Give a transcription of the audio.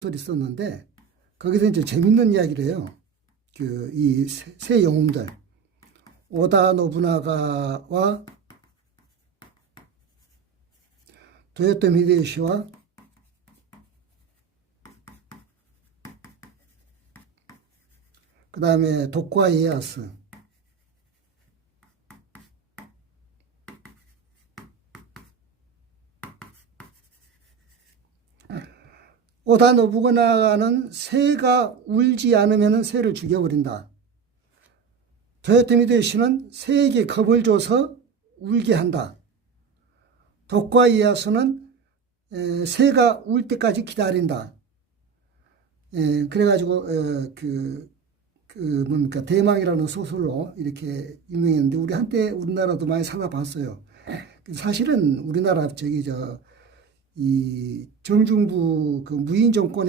소설이 썼는데 거기서 이제 재밌는 이야기를 해요. 그 이세 영웅들 오다 노부나가와 도요토미 히데요시와 그 다음에 독과 이에야스 오다 노부나가는 새가 울지 않으면 새를 죽여버린다. 도요토미 히데요시는 새에게 겁을 줘서 울게 한다. 독과 에, 새가 울 때까지 기다린다. 예, 그래가지고 어, 그, 그 뭡니까 대망이라는 소설로 이렇게 유명했는데 우리 한때 우리나라도 많이 살아봤어요. 사실은 우리나라 저기 저 이 정중부 그 무인 정권의